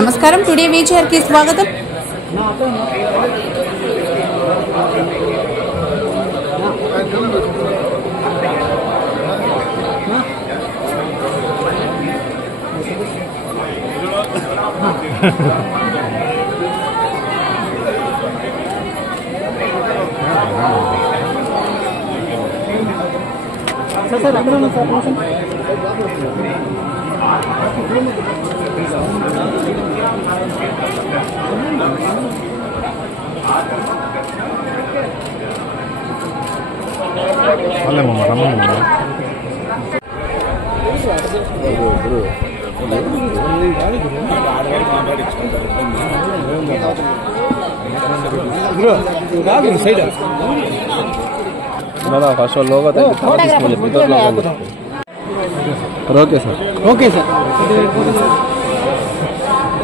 నమస్కారం, today feature కి స్వాగతం.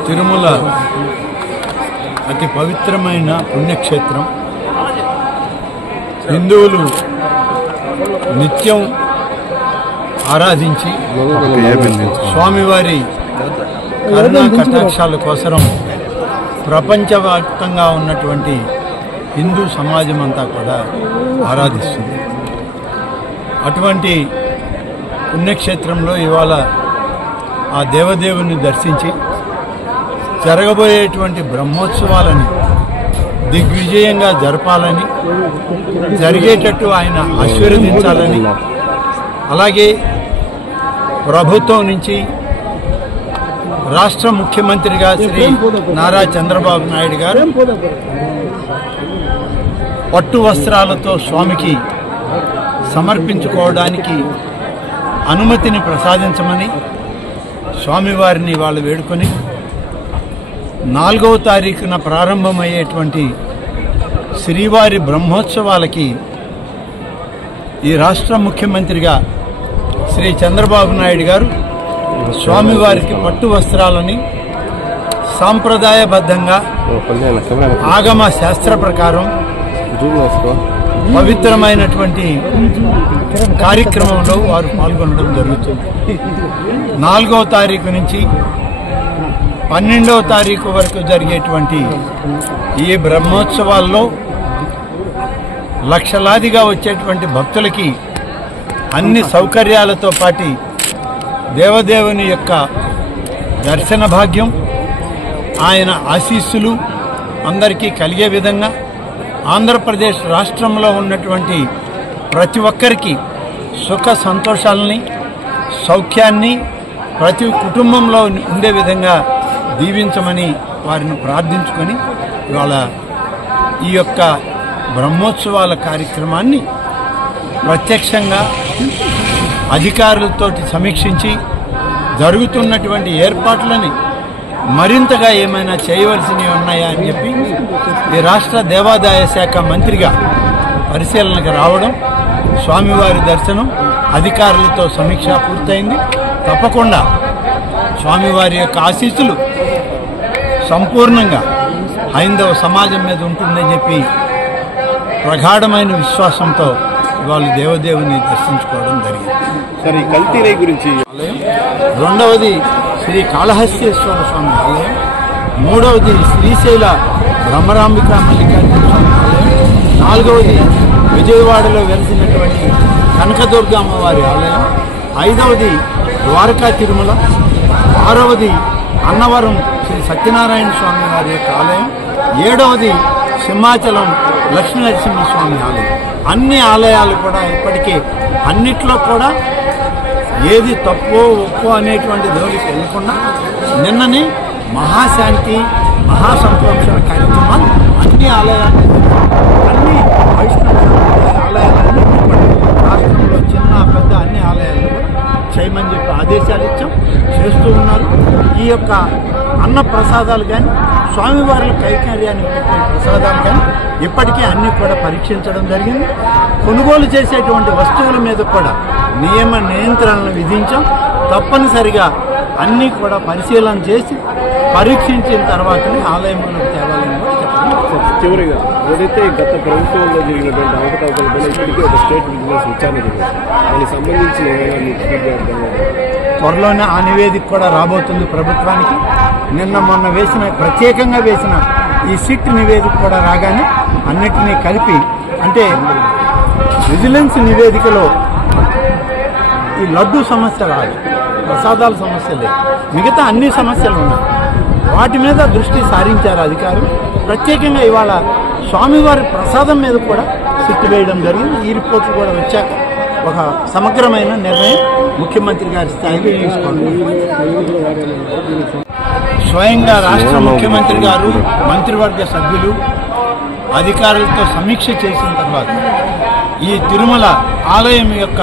తిరుమల అతి పవిత్రమైన పుణ్యక్షేత్రం. హిందువులు నిత్యం ఆరాధించి స్వామివారి కరుణా కటాక్షాల కోసం ప్రపంచవ్యాప్తంగా ఉన్నటువంటి హిందూ సమాజం అంతా కూడా ఆరాధిస్తుంది. అటువంటి పుణ్యక్షేత్రంలో ఇవాళ ఆ దేవదేవుని దర్శించి జరగబోయేటువంటి బ్రహ్మోత్సవాలని దిగ్విజయంగా జరపాలని, జరిగేటట్టు ఆయన ఆశీర్వదించాలని, అలాగే ప్రభుత్వం నుంచి రాష్ట్ర ముఖ్యమంత్రిగా శ్రీ నారా చంద్రబాబు నాయుడు గారు పట్టు వస్త్రాలతో స్వామికి సమర్పించుకోవడానికి అనుమతిని ప్రసాదించమని స్వామివారిని వాళ్ళు వేడుకొని 4వ తారీఖున ప్రారంభమయ్యేటువంటి శ్రీవారి బ్రహ్మోత్సవాలకి ఈ రాష్ట్ర ముఖ్యమంత్రిగా శ్రీ చంద్రబాబు నాయుడు గారు స్వామివారికి పట్టు వస్త్రాలని సాంప్రదాయబద్ధంగా ఆగమ శాస్త్ర ప్రకారం పవిత్రమైనటువంటి కార్యక్రమంలో వారు పాల్గొనడం జరుగుతుంది. 4వ తారీఖు నుంచి 12వ తారీఖు వరకు జరిగేటువంటి ఈ బ్రహ్మోత్సవాల్లో లక్షలాదిగా వచ్చేటువంటి భక్తులకి అన్ని సౌకర్యాలతో పాటు దేవదేవుని యొక్క దర్శన భాగ్యం, ఆయన ఆశీస్సులు అందరికీ కలిగే విధంగా ఆంధ్రప్రదేశ్ రాష్ట్రంలో ఉన్నటువంటి ప్రతి ఒక్కరికి సుఖ సంతోషాలని, సౌఖ్యాన్ని ప్రతి కుటుంబంలో ఉండే విధంగా దీవించమని వారిని ప్రార్థించుకొని ఇవాళ ఈ యొక్క బ్రహ్మోత్సవాల కార్యక్రమాన్ని ప్రత్యక్షంగా అధికారులతోటి సమీక్షించి జరుగుతున్నటువంటి ఏర్పాట్లని మరింతగా ఏమైనా చేయవలసినవి ఉన్నాయా అని చెప్పి ఈ రాష్ట్ర దేవాదాయ శాఖ మంత్రిగా పరిశీలనకు రావడం, స్వామివారి దర్శనం, అధికారులతో సమీక్ష పూర్తయింది. తప్పకుండా స్వామివారి యొక్క ఆశీస్సులు సంపూర్ణంగా హైందవ సమాజం మీద ఉంటుందని చెప్పి ప్రగాఢమైన విశ్వాసంతో ఇవాళ దేవదేవుని దర్శించుకోవడం జరిగింది. సరే, కల్తీ గురించి రెండవది శ్రీ కాళహస్తీశ్వర స్వామి ఆలయం, మూడవది శ్రీశైల బ్రహ్మరాంబిక మల్లికార్జున స్వామి ఆలయం, 4వది విజయవాడలో వెలిసినటువంటి కనకదుర్గ అమ్మవారి ఆలయం, 5వది ద్వారకా తిరుమల, 6వది అన్నవరం శ్రీ సత్యనారాయణ స్వామి వారి యొక్క ఆలయం, 7వది సింహాచలం లక్ష్మీనరసింహస్వామి ఆలయం. అన్ని ఆలయాలు కూడా ఇప్పటికీ అన్నిట్లో కూడా ఏది తప్పో ఒప్పో అనేటువంటి జోలికి వెళ్ళకుండా నిన్ననే మహాశాంతి మహాసంప్రోక్షణ కార్యక్రమాలు అన్ని ఆలయాలు, అన్ని వైష్ణవ ఆలయాలన్నీ రాష్ట్రంలో చిన్న పెద్ద అన్ని ఆలయాలు చేయమని చెప్పి ఆదేశాలు ఇచ్చాం, చేస్తూ ఉన్నారు. ఈ యొక్క అన్న ప్రసాదాలు కానీ, స్వామివారి కైకార్యాన్ని పెట్టే ప్రసాదాలు కానీ ఇప్పటికే అన్నీ కూడా పరీక్షించడం జరిగింది. కొనుగోలు చేసేటువంటి వస్తువుల మీద కూడా నియమ నియంత్రణలు విధించాం. తప్పనిసరిగా అన్నీ కూడా పరిశీలన చేసి పరీక్షించిన తర్వాతనే ఆలయంలోకి తేవాలని కూడా చెప్పడం. చివరిగా ఏదైతే గత ప్రభుత్వంలో జరిగినటువంటి అవకతవకలపై ఇప్పటికీ ఒక స్టేట్ బిజినెస్ విచారణ జరిగింది, దానికి సంబంధించిన ఏమైనా మీకు త్వరలోనే ఆ నివేదిక కూడా రాబోతుంది ప్రభుత్వానికి. నిన్న మొన్న ప్రత్యేకంగా వేసిన ఈ సిట్ నివేదిక కూడా రాగానే అన్నిటినీ కలిపి, అంటే విజిలెన్స్ నివేదికలో ఈ లడ్డు సమస్య రాదు, ప్రసాదాల సమస్య లేదు, మిగతా అన్ని సమస్యలు ఉన్నాయి. వాటి మీద దృష్టి సారించారు అధికారులు. ప్రత్యేకంగా ఇవాళ స్వామివారి ప్రసాదం మీద కూడా సిట్ వేయడం జరిగింది. ఈ రిపోర్ట్లు కూడా వచ్చాక ఒక సమగ్రమైన నిర్ణయం ముఖ్యమంత్రి గారి స్థాయిలో తీసుకోండి. స్వయంగా రాష్ట్ర ముఖ్యమంత్రి గారు మంత్రివర్గ సభ్యులు అధికారులతో సమీక్ష చేసిన తర్వాత ఈ తిరుమల ఆలయం యొక్క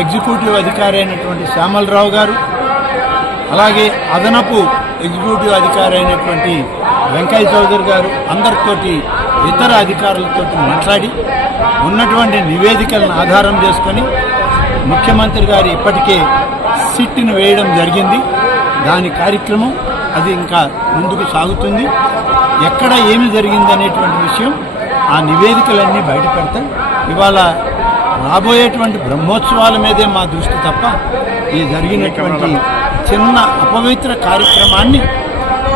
ఎగ్జిక్యూటివ్ అధికారి అయినటువంటి శ్యామలరావు గారు, అలాగే అదనపు ఎగ్జిక్యూటివ్ అధికారి అయినటువంటి వెంకయ్య చౌదరి గారు అందరితోటి ఇతర అధికారులతో మాట్లాడి ఉన్నటువంటి నివేదికలను ఆధారం చేసుకొని ముఖ్యమంత్రి గారు ఇప్పటికే సిట్ను వేయడం జరిగింది. దాని కార్యక్రమం అది ఇంకా ముందుకు సాగుతుంది. ఎక్కడ ఏమి జరిగింది అనేటువంటి విషయం ఆ నివేదికలన్నీ బయట పెడతాయి. ఇవాళ రాబోయేటువంటి బ్రహ్మోత్సవాల మీదే మా దృష్టి తప్ప ఈ జరిగినటువంటి చిన్న అపవిత్ర కార్యక్రమాన్ని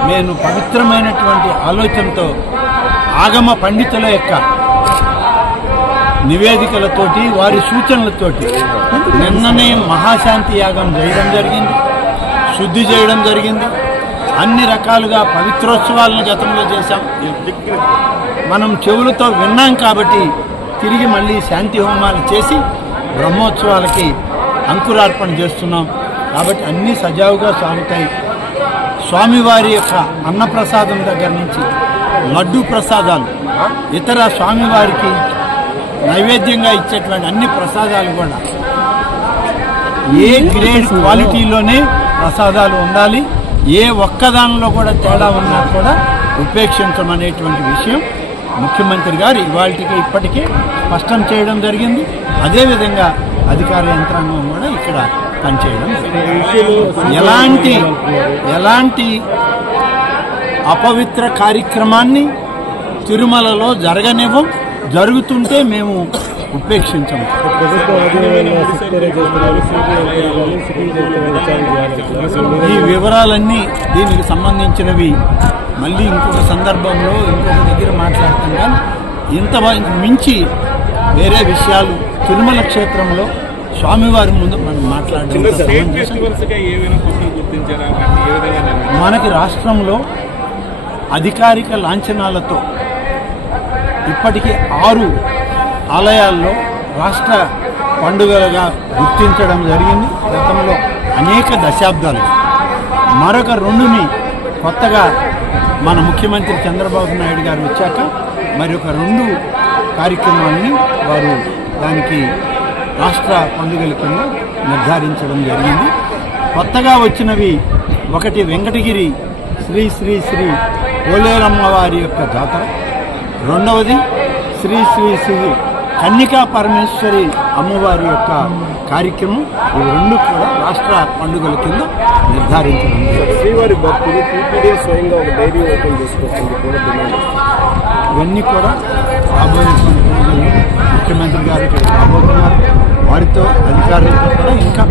నేను పవిత్రమైనటువంటి ఆలోచనతో ఆగమ పండితుల యొక్క నివేదికలతోటి వారి సూచనలతోటి నిన్ననే మహాశాంతి యాగం చేయడం జరిగింది, శుద్ధి చేయడం జరిగింది. అన్ని రకాలుగా పవిత్రోత్సవాలను గతంలో చేశాం. మనం చెవులతో విన్నాం కాబట్టి తిరిగి మళ్ళీ శాంతి హోమాలు చేసి బ్రహ్మోత్సవాలకి అంకురార్పణ చేస్తున్నాం. కాబట్టి అన్నీ సజావుగా సాగుతాయి. స్వామివారి యొక్క అన్నప్రసాదం దగ్గర నుంచి లడ్డూ ప్రసాదాలు, ఇతర స్వామివారికి నైవేద్యంగా ఇచ్చేటువంటి అన్ని ప్రసాదాలు కూడా ఏ గ్రేడ్ క్వాలిటీలోనే ప్రసాదాలు ఉండాలి. ఏ ఒక్కదానిలో కూడా తేడా ఉన్నా కూడా ఉపేక్షించమనేటువంటి విషయం ముఖ్యమంత్రి గారు ఇవాళకి ఇప్పటికే స్పష్టం చేయడం జరిగింది. అదేవిధంగా అధికార యంత్రాంగం కూడా ఇక్కడ పనిచేయడం జరిగింది. ఎలాంటి అపవిత్ర కార్యక్రమాన్ని తిరుమలలో జరగనివ్వం. జరుగుతుంటే మేము ఉపేక్షించము. ఈ వివరాలన్నీ దీనికి సంబంధించినవి మళ్ళీ ఇంకొక సందర్భంలో ఇంకొక దగ్గర మాట్లాడతాం. కానీ ఇంత మించి వేరే విషయాలు తిరుమల క్షేత్రంలో స్వామివారి ముందు మనం మాట్లాడడం మనకి రాష్ట్రంలో అధికారిక లాంఛనాలతో ఇప్పటికీ 6 ఆలయాల్లో రాష్ట్ర పండుగలుగా గుర్తించడం జరిగింది గతంలో అనేక దశాబ్దాలు. మరొక 2ని కొత్తగా మన ముఖ్యమంత్రి చంద్రబాబు నాయుడు గారు వచ్చాక మరి ఒక 2 కార్యక్రమాలని వారు దానికి రాష్ట్ర పండుగల కింద నిర్ధారించడం జరిగింది. కొత్తగా వచ్చినవి ఒకటి వెంకటగిరి శ్రీ శ్రీ శ్రీ పోలేరమ్మ వారి యొక్క జాతర, రెండవది శ్రీ శ్రీ శ్రీ కన్నికా పరమేశ్వరి అమ్మవారి యొక్క కార్యక్రమం. ఇవి 2 కూడా రాష్ట్ర పండుగల కింద నిర్ధారించడం. శ్రీవారి భక్తులు టీటీడీ స్వయంగా ఒక డైరీ ఓపెన్ చేసుకొస్తుంది కూడా డిమాండ్. ఇవన్నీ కూడా రాబోయేటువంటి రోజుల్లో ముఖ్యమంత్రి గారు రాబోతున్నారు. వారితో అధికారులతో కూడా ఇంకా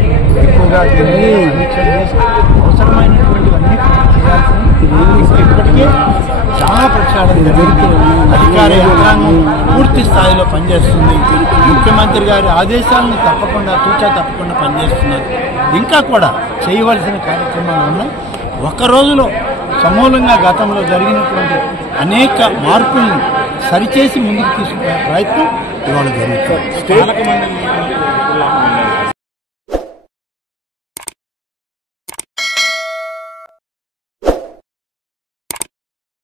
ఎక్కువగా సమీక్ష చేసి అవసరమైనటువంటివన్నీ చేయాల్సింది. ఇప్పటికే చాలా ప్రక్షాళన జరుగుతుంది. అధికార యంత్రాంగం పూర్తి స్థాయిలో పనిచేస్తుంది. ముఖ్యమంత్రి గారి ఆదేశాలను తూచా తప్పకుండా పనిచేస్తున్నారు. ఇంకా కూడా చేయవలసిన కార్యక్రమాలు ఉన్నాయి. ఒక్క రోజులో సమూలంగా గతంలో జరిగినటువంటి అనేక మార్పుల్ని సరిచేసి ముందుకు తీసుకునే ప్రయత్నం ఇవాళ జరుగుతుంది.